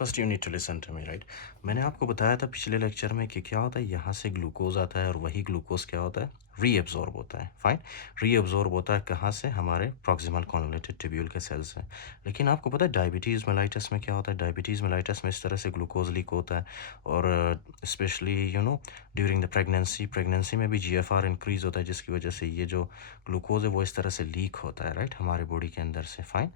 First you need to listen to me right. मैंने आपको बताया था पिछले लेक्चर में कि क्या होता है, यहाँ से ग्लूकोज आता है और वही ग्लूकोज क्या होता है, रीअब्जॉर्ब होता है। फाइन। रीअब्जॉर्ब होता है कहाँ से? हमारे प्रॉक्सिमल कॉन्वोल्यूटेड ट्यूब्यूल के सेल से। लेकिन आपको पता है डायबिटीज़ मेलाइटस में क्या होता है? डायबिटीज़ मेलाइटस में इस तरह से ग्लूकोज लीक होता है। और स्पेशली ड्यूरिंग द प्रेगनेंसी में भी जीएफआर इंक्रीज होता है, जिसकी वजह से ये जो ग्लूकोज है वो इस तरह से लीक होता है राइट, हमारे बॉडी के अंदर से। फाइन।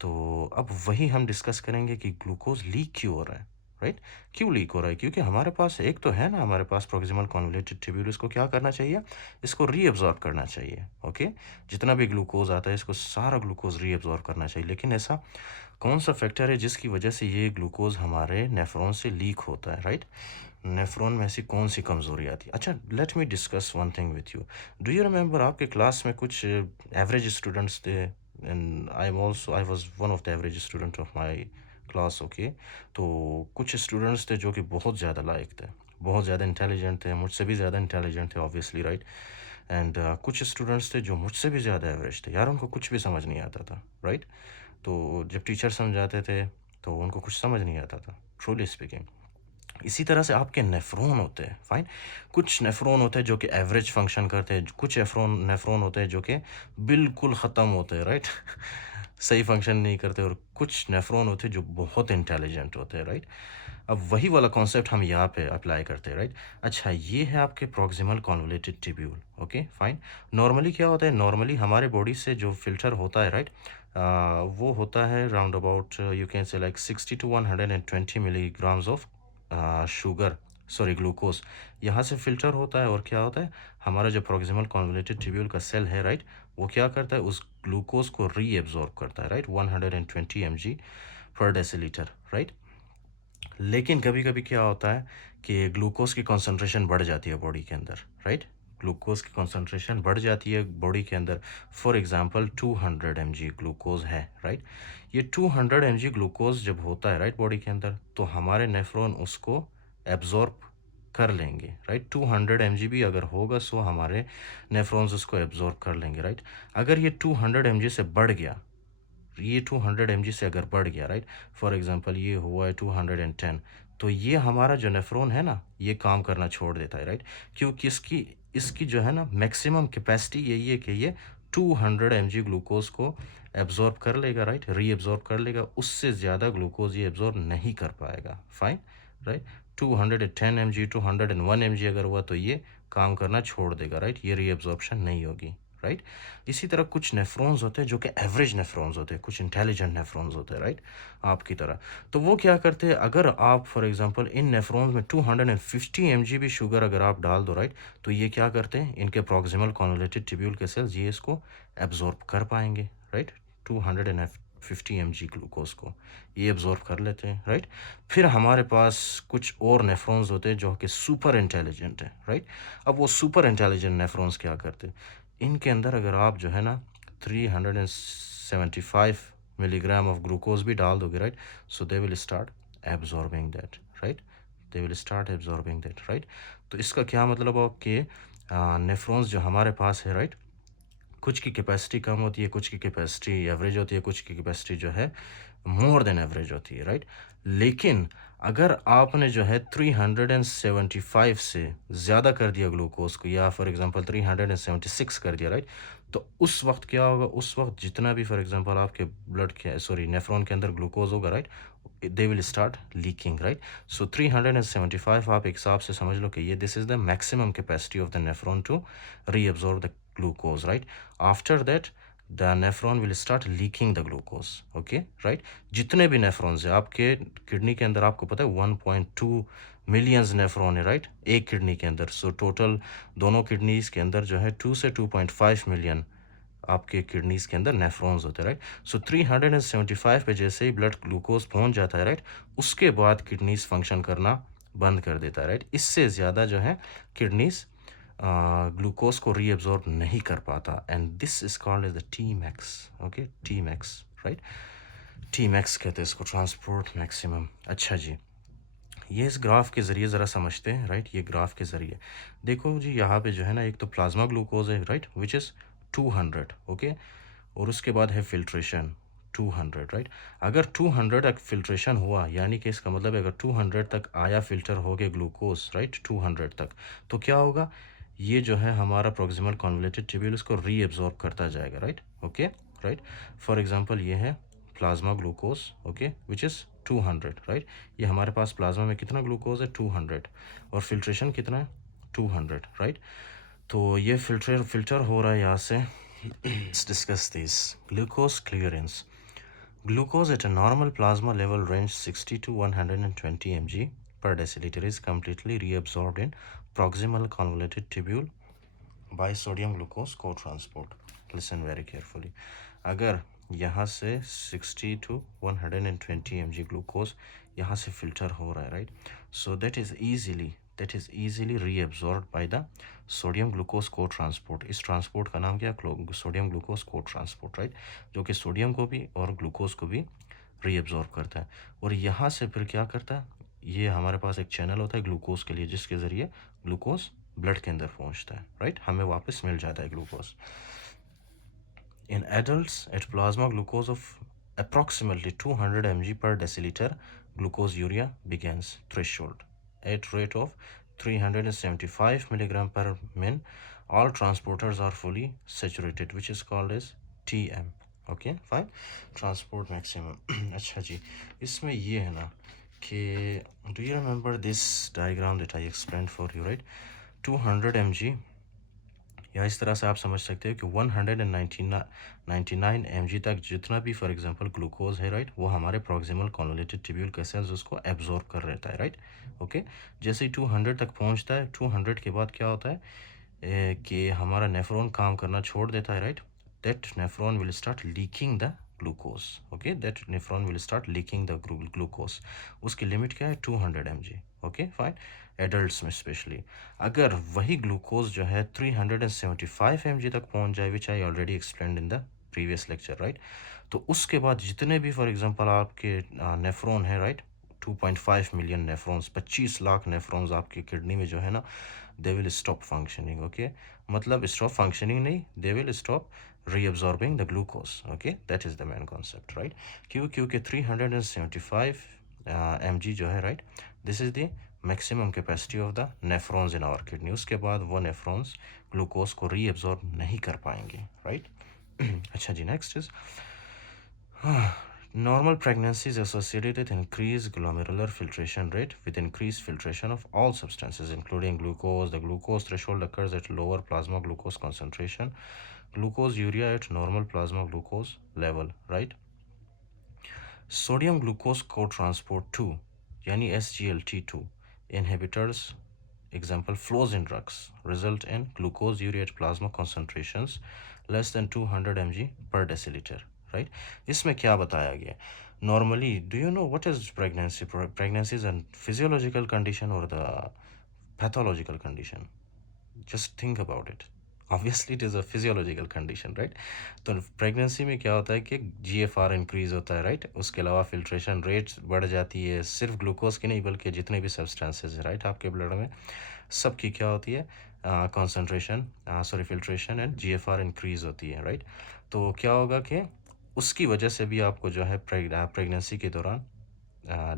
तो अब वही हम डिस्कस करेंगे कि ग्लूकोज लीक क्यों हो रहा है। राइट। क्यों लीक हो रहा है? क्योंकि हमारे पास एक तो है ना, हमारे पास प्रोक्सिमल कॉन्वोल्यूटेड ट्यूब्यूल, इसको क्या करना चाहिए? इसको रीअब्जॉर्ब करना चाहिए। ओके। जितना भी ग्लूकोज आता है इसको सारा ग्लूकोज रीअब्जॉर्ब करना चाहिए। लेकिन ऐसा कौन सा फैक्टर है जिसकी वजह से ये ग्लूकोज हमारे नेफ्रॉन से लीक होता है? राइट। नेफ्रॉन में ऐसी कौन सी कमजोरी आती है? अच्छा, let me discuss one thing with you. Do you remember आपके क्लास में कुछ एवरेज स्टूडेंट्स थे? And I was one of the average student of my class. Okay. तो कुछ स्टूडेंट्स थे जो कि बहुत ज़्यादा लायक थे, बहुत ज़्यादा इंटेलिजेंट थे, मुझसे भी ज़्यादा इंटेलिजेंट थे ऑब्वियसली राइट। एंड कुछ स्टूडेंट्स थे जो मुझसे भी ज़्यादा एवरेज थे, यार उनको कुछ भी समझ नहीं आता था राइट। तो जब टीचर समझाते थे तो उनको कुछ समझ नहीं आता था, ट्रूली स्पीकिंग। इसी तरह से आपके नेफ्रॉन होते हैं। फाइन। कुछ नेफ्रॉन होते हैं जो कि एवरेज फंक्शन करते हैं, कुछ नेफ्रॉन होते हैं जो कि बिल्कुल ख़त्म होते हैं राइट। सही फंक्शन नहीं करते। और कुछ नेफ्रॉन होते हैं जो बहुत इंटेलिजेंट होते हैं राइट। अब वही वाला कॉन्सेप्ट हम यहाँ पे अप्लाई करते हैं राइट। अच्छा, ये है आपके proximal convoluted tubule. Okay fine. Normally क्या होता है? नॉर्मली हमारे बॉडी से जो फिल्टर होता है राइट, वो होता है round about you can say like 60 to 120 milligrams of sugar, sorry glucose, यहाँ से फिल्टर होता है। और क्या होता है, हमारा जो प्रॉक्सिमल कॉन्वोल्यूटेड ट्यूब्यूल का सेल है राइट, वो क्या करता है, उस ग्लूकोज को रीएब्जॉर्ब करता है राइट, 120 mg/dL राइट। लेकिन कभी कभी क्या होता है कि ग्लूकोज की कॉन्सेंट्रेशन बढ़ जाती है बॉडी के अंदर राइट। ग्लूकोज की कॉन्सेंट्रेशन बढ़ जाती है बॉडी के अंदर। फॉर एग्जांपल 200 mg ग्लूकोज है राइट। ये 200 mg ग्लूकोज जब होता है राइट बॉडी के अंदर, तो हमारे नेफ्रॉन उसको एब्जॉर्ब कर लेंगे राइट। 200 mg भी अगर होगा सो हमारे नेफ्रॉन्स उसको एब्जॉर्ब कर लेंगे राइट। अगर ये 200 mg से बढ़ गया, ये 200 mg से अगर बढ़ गया राइट, फॉर एग्जांपल ये हुआ है 210, तो ये हमारा जो नेफ्रॉन है ना, ये काम करना छोड़ देता है राइट। क्योंकि इसकी इसकी जो है ना मैक्सिमम कैपेसिटी यही है कि ये 200 mg ग्लूकोज को एब्जॉर्ब कर लेगा राइट, रीएब्जॉर्ब कर लेगा। उससे ज़्यादा ग्लूकोज ये एब्जॉर्ब नहीं कर पाएगा। Fine right. 210 mg 201 mg अगर हुआ तो ये काम करना छोड़ देगा राइट, ये रीएब्जॉर्प्शन नहीं होगी राइट। इसी तरह कुछ नेफ्रॉन्स होते हैं जो कि एवरेज नेफ्रॉन्स होते हैं, कुछ इंटेलिजेंट नेफ्रॉन्स होते हैं राइट, आपकी तरह। तो वो क्या करते हैं, अगर आप फॉर एग्जांपल इन नेफ्रॉन्स में 250 mg भी शुगर अगर आप डाल दो राइट, तो ये क्या करते हैं, इनके प्रॉक्सिमल कॉन्वोल्यूटेड ट्यूब्यूल के सेल्स ये इसको एब्जॉर्ब कर पाएंगे राइट। 250 mg ग्लूकोज को ये एब्जॉर्ब कर लेते हैं राइट। फिर हमारे पास कुछ और नेफ्रॉन्स होते हैं जो कि सुपर इंटेलिजेंट है राइट। अब वो सुपर इंटेलिजेंट नेफ्रॉन्स क्या करते हैं, इनके अंदर अगर आप जो है ना 375 मिलीग्राम ऑफ ग्लूकोज भी डाल दोगे right, so they will start absorbing that right, they will start absorbing that right. तो इसका क्या मतलब है कि नेफ्रॉन्स जो हमारे पास है राइट, कुछ की कैपेसिटी कम होती है, कुछ की कैपेसिटी एवरेज होती है, कुछ की कैपेसिटी जो है मोर देन एवरेज होती है राइट। लेकिन अगर आपने जो है 375 से ज़्यादा कर दिया ग्लूकोज को, या फॉर एग्जांपल 376 कर दिया राइट, तो उस वक्त क्या होगा, उस वक्त जितना भी फॉर एग्जांपल आपके ब्लड के सॉरी नेफ्रॉन के अंदर ग्लूकोज होगा right, they will start leaking right. So 375 आप एक हिसाब से समझ लो कि ये this is the maximum capacity of the nephron to reabsorb the glucose right. After that the nephron will start leaking the glucose. Okay right. जितने भी नेफ्रॉन्स है आपके किडनी के अंदर, आपको पता है 1.2 मिलियंस नेफ्रॉन है राइट, एक किडनी के अंदर। सो टोटल दोनों किडनीज के अंदर जो है 2 से 2.5 मिलियन आपके किडनीज के अंदर नेफ्रॉन्स होते हैं राइट। सो 375 पे जैसे ही ब्लड ग्लूकोज पहुंच जाता है राइट, उसके बाद किडनीज फंक्शन करना बंद कर देता है राइट। इससे ज़्यादा जो है किडनीज ग्लूकोज को रीअब्जॉर्ब नहीं कर पाता, and this is called as the T max. Okay, T max right, T max कहते हैं इसको, ट्रांसपोर्ट मैक्सिमम। अच्छा जी, ये इस ग्राफ के ज़रिए ज़रा समझते हैं राइट। ये ग्राफ के ज़रिए देखो जी, यहाँ पे जो है ना एक तो प्लाज्मा ग्लूकोज है राइट, विच इज़ 200। ओके, और उसके बाद है फिल्ट्रेशन 200, राइट। अगर 200 तक फिल्ट्रेशन हुआ, यानी कि इसका मतलब है अगर 200 तक आया फिल्टर हो गया ग्लूकोज, राइट, 200 तक, तो क्या होगा, ये जो है हमारा प्रोक्सिमल कॉन्वोल्यूटेड ट्यूब्यूल इसको रीएब्जॉर्ब करता जाएगा, right, okay, right. For example ये है plasma glucose, okay, which is 200, right. ये हमारे पास प्लाज्मा में कितना ग्लूकोज है, 200, और फिल्ट्रेशन कितना है, 200, राइट। तो ये फिल्टर हो रहा है यहाँ से। Let's discuss this. Glucose clearance. Glucose at a normal plasma level range 60 to 120 mg per deciliter is completely reabsorbed in proximal convoluted tubule by sodium glucose co-transport. Listen very carefully. अगर यहाँ से 60 to 120 mg glucose यहाँ से filter हो रहा है, right? So that is easily reabsorbed by the sodium glucose co-transport. इस transport का नाम क्या, सोडियम ग्लूकोज को ट्रांसपोर्ट, राइट, जो कि सोडियम को भी और ग्लूकोज को भी रीअब्जॉर्ब करता है। और यहाँ से फिर क्या करता है, ये हमारे पास एक चैनल होता है ग्लूकोज के लिए, जिसके ज़रिए ग्लूकोज ब्लड के अंदर पहुँचता है, राइट, हमें वापस मिल जाता है glucose. In adults, at plasma glucose of approximately 200 mg per deciliter, glucose-urea begins threshold. At rate of 375 milligram per min, all transporters are fully saturated, which is called as TM. Okay, fine. Transport maximum. अच्छा जी, इसमें ये है ना कि do you remember this diagram that I explained for you, right? 200 mg, या इस तरह से आप समझ सकते हो कि 199 mg तक जितना भी फॉर एग्जांपल ग्लूकोज है, राइट, वो हमारे प्रोक्सिमल कॉन्वोल्यूटेड ट्यूब्यूल के सेल्स उसको एब्जॉर्ब कर रहता है, राइट, ओके। जैसे ही 200 तक पहुंचता है, 200 के बाद क्या होता है कि हमारा नेफ्रॉन काम करना छोड़ देता है, right, that nephron will start leaking the glucose, okay, that nephron will start leaking the glucose. उसकी लिमिट क्या है, 200 mg, ओके, फाइन, एडल्ट्स में स्पेशली। अगर वही ग्लूकोज जो है 375 mg तक पहुंच जाए, which I already explained in the previous lecture, right, तो उसके बाद जितने भी फॉर एग्जांपल आपके नेफ्रॉन है, right, 2.5 million nephrons, 25 lakh nephrons आपकी किडनी में जो है ना, they will stop functioning, okay, मतलब स्टॉप फंक्शनिंग नहीं, they will stop reabsorbing the glucose, okay, that is the main concept, right? क्योंकि 375 mg जो है, right, this is the maximum capacity of the nephrons in our kidney. उसके बाद वो nephrons glucose को reabsorb नहीं कर पाएंगे, राइट। अच्छा जी, next is normal pregnancy is associated with increased glomerular filtration rate with increased filtration of all substances including glucose. The glucose threshold occurs at lower plasma glucose concentration, glucose urea at normal plasma glucose level, right? Sodium glucose co-transport 2 यानी SGLT2 inhibitors, example flows in drugs, result in glucose urea at plasma concentrations less than 200 mg per deciliter, right? इसमें क्या बताया गया, normally do you know what is pregnancy? Pregnancy is a physiological condition or the pathological condition? Just think about it. Obviously it is a physiological condition, right? तो pregnancy में क्या होता है कि GFR इंक्रीज होता है, राइट, उसके अलावा फिल्ट्रेशन रेट बढ़ जाती है, सिर्फ ग्लूकोज की नहीं बल्कि जितने भी सब्सटेंसेज है, राइट, आपके ब्लड में सबकी क्या होती है, concentration, sorry, filtration and GFR increase होती है, राइट। तो क्या होगा कि उसकी वजह से भी आपको जो है प्रेगनेंसी के दौरान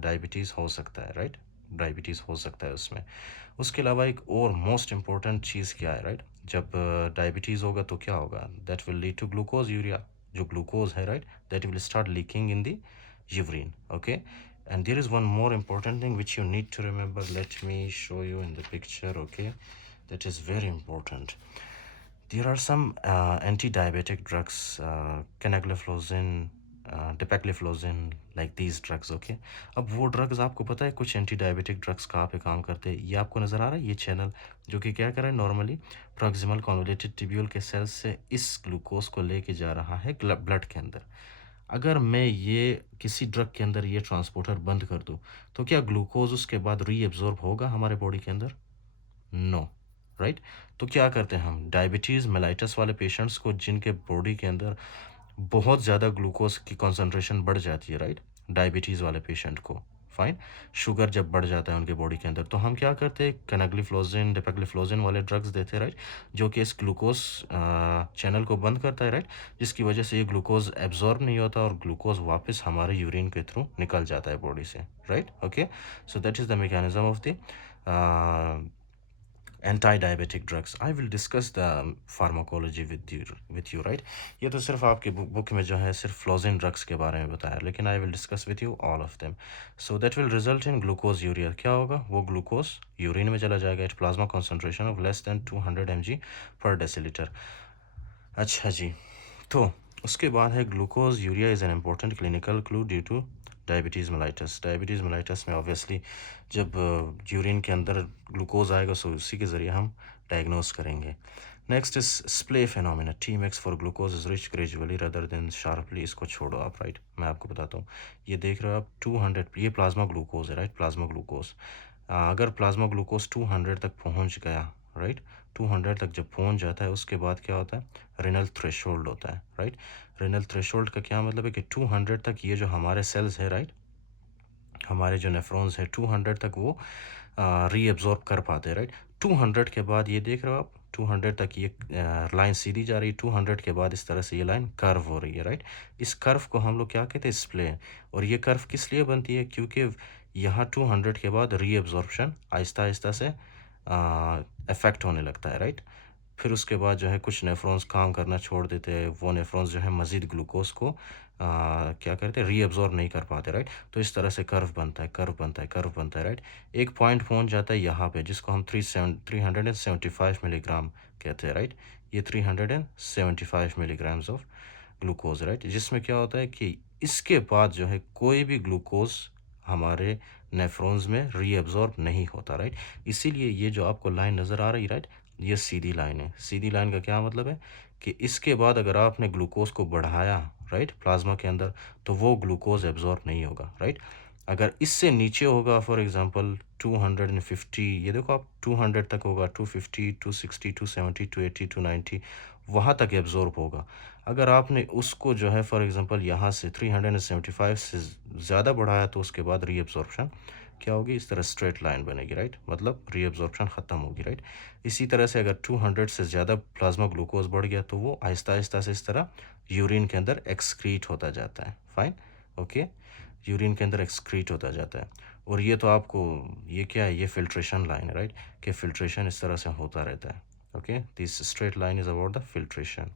डायबिटीज़ हो सकता है, राइट, डायबिटीज़ हो सकता है उसमें। उसके अलावा एक और मोस्ट इम्पॉर्टेंट चीज़ क्या है, राइट, जब डायबिटीज़ होगा तो क्या होगा, that will lead to glucosuria, जो ग्लूकोज है, right, that will start leaking in the urine, okay. And there is one more important thing which you need to remember. Let me show you in the picture, okay? That is very important. There are some anti-diabetic drugs, canagliflozin, dapagliflozin, like these drugs, okay? अब वो drugs आपको पता है कुछ anti diabetic drugs कहाँ पे काम करते हैं, ये आपको नज़र आ रहा है, ये चैनल जो कि क्या कर रहा है, नॉर्मली प्रॉक्सिमल कॉन्वोल्यूटेड ट्यूब्यूल के सेल्स से इस ग्लूकोज को लेके जा रहा है ब्लड के अंदर। अगर मैं ये किसी ड्रग के अंदर ये ट्रांसपोर्टर बंद कर दूँ, तो क्या ग्लूकोज उसके बाद रीअब्जॉर्ब होगा हमारे बॉडी के अंदर? No, right. तो क्या करते हैं हम, डायबिटीज़ मेलाइटस वाले पेशेंट्स को जिनके बॉडी के अंदर बहुत ज़्यादा ग्लूकोज की कॉन्सेंट्रेशन बढ़ जाती है, राइट, डायबिटीज़ वाले पेशेंट को, फाइन। शुगर जब बढ़ जाता है उनके बॉडी के अंदर तो हम क्या करते हैं, कनाग्लिफ्लोजिन डेपेग्लिफ्लोजिन वाले ड्रग्स देते हैं, राइट, जो कि इस ग्लूकोज चैनल को बंद करता है, राइट, जिसकी वजह से ये ग्लूकोज एब्जॉर्ब नहीं होता और ग्लूकोज वापस हमारे यूरिन के थ्रू निकल जाता है बॉडी से, right. Okay, so that is the mechanism of the anti-diabetic drugs. I will discuss the pharmacology with you, right? ये तो सिर्फ आपके बुक में जो है सिर्फ फ्लोजिन ड्रग्स के बारे में बताया, लेकिन I will discuss with you all of them. So that will result in glucose urea. क्या होगा, वो ग्लूकोज यूरिन में चला जाएगा at plasma concentration of less than 200 mg per deciliter. अच्छा जी, तो उसके बाद है glucose urea is an important clinical clue due two diabetes mellitus. Diabetes mellitus में ऑब्वियसली जब यूरिन के अंदर ग्लूकोज आएगा सो उसी के ज़रिए हम डायग्नोस करेंगे। Next is splay phenomena, T max for glucose is reach gradually rather than sharply. इसको छोड़ो आप, राइट, मैं आपको बताता हूँ। ये देख रहे हो आप 200, ये प्लाज्मा ग्लूकोज है, राइट, प्लाज्मा ग्लूकोज। अगर प्लाज्मा ग्लूकोज 200 तक पहुँच गया, राइट, 200 तक जब पहुँच जाता है उसके बाद क्या होता है, रेनल थ्रेशोल्ड होता है, राइट। रेनल थ्रेशोल्ड का क्या मतलब है कि 200 तक ये जो हमारे सेल्स है, राइट, हमारे जो नेफ्रॉन्स है 200 तक वो रीअब्जॉर्ब कर पाते हैं, राइट। 200 के बाद ये देख रहे हो आप, 200 तक ये लाइन सीधी जा रही है, 200 के बाद इस तरह से ये लाइन कर्व हो रही है, राइट। इस कर्व को हम लोग क्या कहते हैं, स्प्ले। और ये कर्व किस लिए बनती है, क्योंकि यहाँ 200 के बाद रीअब्जॉर्प्शन आहिस्ता आहिस्ता से इफेक्ट होने लगता है, राइट। फिर उसके बाद जो है कुछ नेफ्रॉन्स काम करना छोड़ देते हैं, वो नेफ्रॉन्स जो है मज़ीद ग्लूकोज को क्या करते हैं, रीअब्जॉर्ब नहीं कर पाते, राइट। तो इस तरह से कर्व बनता है, कर्व बनता है, कर्व बनता है, राइट। एक पॉइंट पहुंच जाता है यहाँ पे जिसको हम 375 मिलीग्राम कहते हैं, राइट। ये 375 मिलीग्राम्स ऑफ ग्लूकोज, राइट, जिसमें क्या होता है कि इसके बाद जो है कोई भी ग्लूकोज हमारे नेफ्रॉन्स में रीअब्जॉर्ब नहीं होता, राइट। इसीलिए ये जो आपको लाइन नज़र आ रही, राइट, ये सीधी लाइन है। सीधी लाइन का क्या मतलब है कि इसके बाद अगर आपने ग्लूकोज को बढ़ाया, राइट, प्लाज्मा के अंदर, तो वो ग्लूकोज एब्जॉर्ब नहीं होगा, राइट। अगर इससे नीचे होगा, फॉर एग्जांपल 250, ये देखो आप 200 तक होगा, 250, 260, 270, 280, 290, वहाँ तक एब्जॉर्ब होगा। अगर आपने उसको जो है फॉर एग्जांपल यहाँ से 375 से ज़्यादा बढ़ाया तो उसके बाद रीअब्जॉर्प्शन क्या होगी, इस तरह स्ट्रेट लाइन बनेगी, राइट, मतलब रीअब्जॉर्प्शन ख़त्म होगी, राइट। इसी तरह से अगर 200 से ज़्यादा प्लाज्मा ग्लूकोज बढ़ गया तो वो आहिस्ता आहिस्ता से इस तरह यूरिन के अंदर एक्सक्रीट होता जाता है, फाइन, ओके, यूरिन के अंदर एक्सक्रीट होता जाता है। और ये तो आपको, ये क्या है, ये फिल्ट्रेशन लाइन है, राइट, कि फिल्ट्रेशन इस तरह से होता रहता है, okay, this straight line is about the filtration.